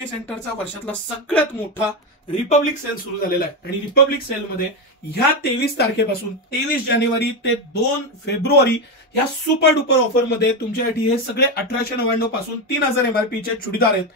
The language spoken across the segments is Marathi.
सेंटरचा वर्षातला सगळ्यात मोठा रिपब्लिक सेल सुरू झालेला आहे आणि रिपब्लिक सेल मध्ये ह्या 23 तारखेपासून 23 जानेवारी ते 2 फेब्रुवारी या सुपर डुपर ऑफर मध्ये तुमच्यासाठी हे सगळे 1899 पासून 3000 MRP चे चुडीदार आहेत,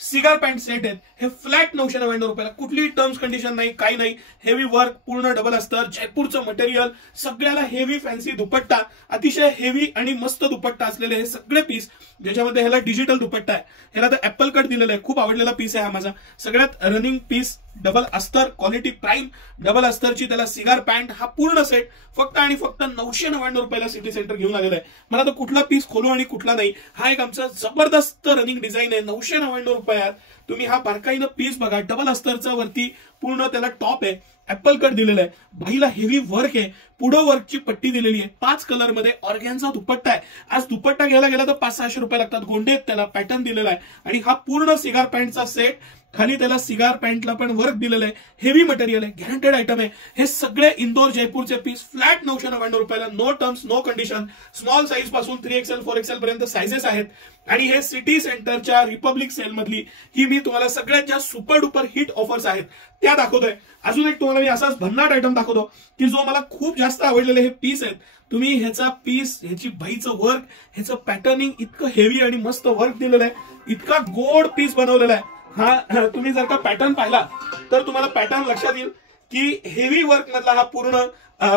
सिगार पॅन्ट सेट आहेत, हे फ्लॅट 999 रुपयाला, कुठलीही टर्म्स कंडिशन नाही, काही नाही, हेवी वर्क, पूर्ण डबल अस्तर, जयपूरचं मटेरियल, सगळ्याला हेवी फॅन्सी दुपट्टा, अतिशय हेवी आणि मस्त दुपट्टा असलेले हे सगळे पीस, ज्याच्यामध्ये ह्याला डिजिटल दुपट्टा आहे, ह्याला तर ऍपल कट दिलेला आहे, खूप आवडलेला पीस आहे हा माझा, सगळ्यात रनिंग पीस, डबल अस्तर, क्वालिटी प्राईम, डबल अस्तरची त्याला सिगार पॅन्ट, हा पूर्ण सेट फक्त आणि फक्त 999 रुपयाला सिटी सेंटर घेऊन आलेला आहे. मला तर कुठला पीस खोलू आणि कुठला नाही, हा एक आमचा जबरदस्त रनिंग डिझाईन आहे. 999 रुपयात तुम्ही हा बारकाईनं पीस बघा, डबल अस्तरचा वरती पूर्ण त्याला टॉप आहे, ऍपल कट दिलेला आहे, बाईला हेवी वर्क आहे, पुढं वर्कची पट्टी दिलेली आहे, 5 कलर मध्ये ऑर्गॅन्झा दुपट्टा आहे. आज दुपट्टा घ्यायला गेला तर 500-600 रुपये लागतात, गोंडे त्याला पॅटर्न दिलेला आहे आणि हा पूर्ण सिगार पॅन्टचा सेट, खाली त्याला सिगार पॅन्टला पण वर्क दिलेलं आहे, हेवी मटेरियल आहे, गॅरंटेड आयटम आहे. हे सगळे इंदोर जयपूरचे पीस फ्लॅट 999 रुपयाला, no terms no condition, small size पासून 3XL 4XL पर्यंत साइजेस आहेत आणि हे सिटी सेंटरच्या रिपब्लिक सेल मधली ही मी तुम्हाला सगळ्यात जास्त सुपर डुपर हिट ऑफर्स आहेत त्या दाखवतोय. अजून एक तुम्हाला मी असाच भन्नाट आयटम दाखवतो की जो मला खूप जास्त आवडलेले हे पीस आहेत. तुम्ही ह्याचा पीस, ह्याची बाईचं वर्क, ह्याचं पॅटर्निंग इतकं हेवी आणि मस्त वर्क दिलेलं आहे, इतका गोड पीस बनवलेला आहे. हा तुम्ही जर का पॅटर्न पाहिला तर तुम्हाला पॅटर्न लक्षात येईल की हेवी वर्क मधला हा पूर्ण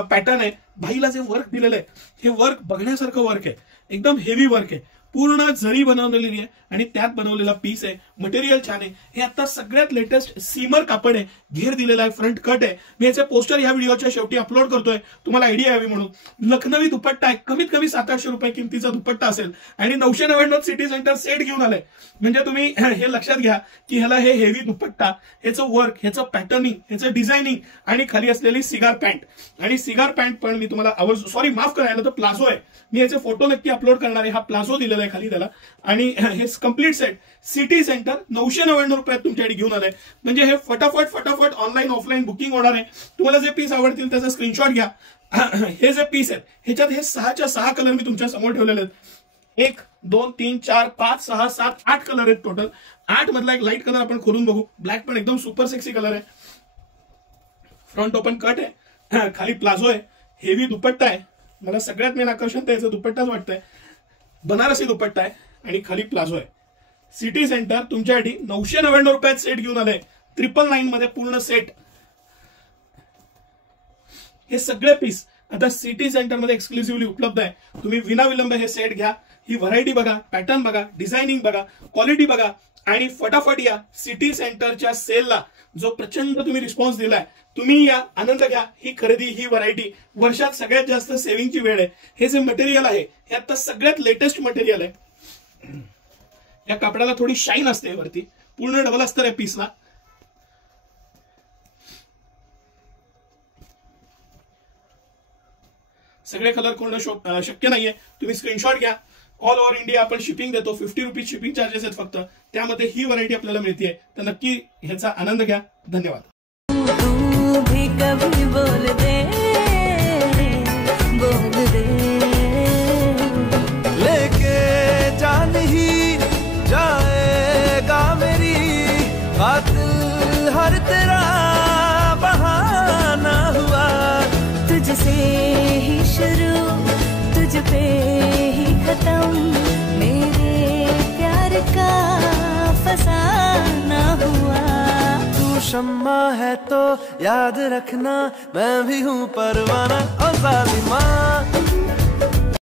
पॅटर्न आहे. बाईला जे वर्क दिलेलं आहे हे वर्क बघण्यासारखं वर्क आहे, एकदम हेवी वर्क आहे, पूर्ण जरी बनवलेली आहे आणि त्यात बनवलेला पीस आहे, मटेरियल छान आहे. हे आता सगळ्यात लेटेस्ट सीमर कापड आहे, घेर दिलेला आहे, फ्रंट कट आहे. मी याचे पोस्टर ह्या व्हिडिओच्या शेवटी अपलोड करतोय तुम्हाला आयडिया यावी म्हणून. लखनवी दुपट्टा आहे, कमीत कमी 700-800 रुपये किमतीचा दुपट्टा असेल आणि 999 सिटी सेंटर सेट घेऊन आलाय. म्हणजे तुम्ही हे लक्षात घ्या की ह्याला हे हेवी दुपट्टा, ह्याचं वर्क, ह्याचं पॅटर्निंग, ह्याचं डिझायनिंग आणि खाली असलेली सिगार पॅन्ट. आणि सिगार पॅन्ट पण मी तुम्हाला सॉरी माफ करायला तर प्लाझो आहे, मी याचे फोटो नक्की अपलोड करणार आहे. हा प्लाझो दिलेला आहे खाली त्याला आणि हे कम्प्लीट सेट सिटी सेंटर 999 रुपयात तुमच्याकडे घेऊन आलंय. म्हणजे हे फटाफट ऑनलाईन ऑफलाईन बुकिंग होणार आहे. तुम्हाला जे पीस आवडतील त्याचा स्क्रीनशॉट घ्या. हे जे पीस आहेत ह्याच्यात हे 6च्या 6 कलर मी तुमच्या समोर ठेवलेले आहेत. 1 2 3 4 5 6 7 8 कलर आहेत टोटल. 8 मधला एक लाईट कलर आपण खोलून बघू. ब्लॅक पण एकदम सुपर सेक्सी कलर आहे. फ्रंट ओपन कट आहे, खाली प्लाझो आहे, हेवी दुपट्टा आहे. मला सगळ्यात मेन आकर्षण त्याचं दुपट्टाच वाटतंय. बनारसी दुपट्टा आहे आणि खाली प्लाझो आहे. सिटी सेंटर तुमच्यासाठी 999 रुपयात सेट घेऊन आलंय. 999 मध्ये पूर्ण सेट. हे सगळे पीस आता सिटी सेंटर मध्ये एक्सक्लुसिव्हली उपलब्ध आहे. तुम्ही विनाविलंब हे सेट घ्या. ही व्हरायटी बघा, पॅटर्न बघा, डिझायनिंग बघा, क्वालिटी बघा आणि फटाफट या सिटी सेंटरच्या सेलला जो प्रचंड तुम्ही रिस्पॉन्स दिलाय. तुम्ही या, आनंद घ्या. ही खरेदी, ही व्हरायटी वर्षात सगळ्यात जास्त सेव्हिंगची वेळ आहे. हे जे मटेरियल आहे हे आता सगळ्यात लेटेस्ट मटेरियल आहे. या कापडाला थोडी शाईन असते वरती, पूर्ण डबल अस्तर आहे पीसला. सगळे कलर करणं शक्य नाहीये, तुम्ही स्क्रीनशॉट घ्या. ऑल ओव्हर इंडिया आपण शिपिंग देतो. 50 रुपीज शिपिंग चार्जेस आहेत फक्त. त्यामध्ये ही व्हरायटी आपल्याला मिळते, तर नक्की ह्याचा आनंद घ्या. धन्यवाद. लेके जान ही जाएगा मेरी कातिल हर तेरा बहाना हुआ. तुझसे ही शुरू तुझ पे ही खत्म, मेरे प्यार का फसाना हुआ. तू शम्मा है तो याद रखना मैं भी हूँ परवाना.